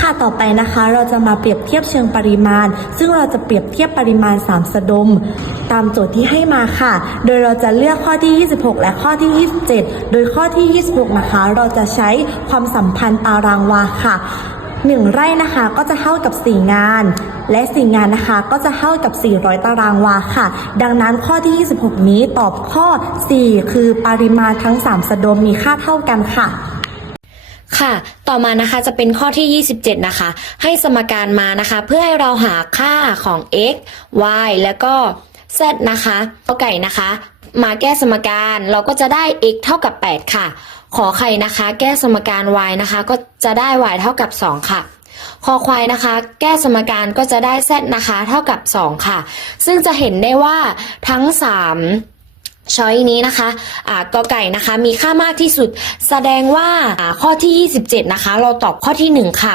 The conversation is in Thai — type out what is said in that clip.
ค่ะต่อไปนะคะ เราจะมาเปรียบเทียบเชิงปริมาณ ซึ่งเราจะเปรียบเทียบปริมาณ 3สะดม ตามโจทย์ที่ให้มาค่ะ โดยเราจะเลือกข้อที่ 26 และข้อที่ 27 โดยข้อที่ 26 นะคะ เราจะใช้ความสัมพันธ์ตารางวาค่ะ 1 ไร่นะคะก็จะเท่ากับ 4 งานและ4งานนะคะก็จะเท่ากับ 400 ตารางวาค่ะ ดังนั้นข้อที่ 26 นี้ตอบข้อ 4 คือปริมาณทั้ง 3 สะดมมีค่าเท่ากันค่ะ ค่ะ ต่อมานะคะจะเป็นข้อที่ 27 นะคะ ให้สมการมานะคะ เพื่อให้เราหาค่าของ x y แล้วก็ z นะคะกอไก่นะคะ มาแก้สมการเราก็จะได้ x เท่ากับ 8 ค่ะ ขอไข่นะคะ แก้สมการ y นะคะ ก็จะได้ y เท่ากับ 2 ค่ะคอควายนะคะ แก้สมการก็จะได้ z นะคะ เท่ากับ 2 ค่ะ ซึ่งจะเห็นได้ว่าทั้ง 3 ช้อยนี้นะคะอ่ากอไก่นะคะ มีค่ามากที่สุด แสดงว่าอ่าข้อที่ 27 นะคะ เราตอบข้อที่ 1 ค่ะ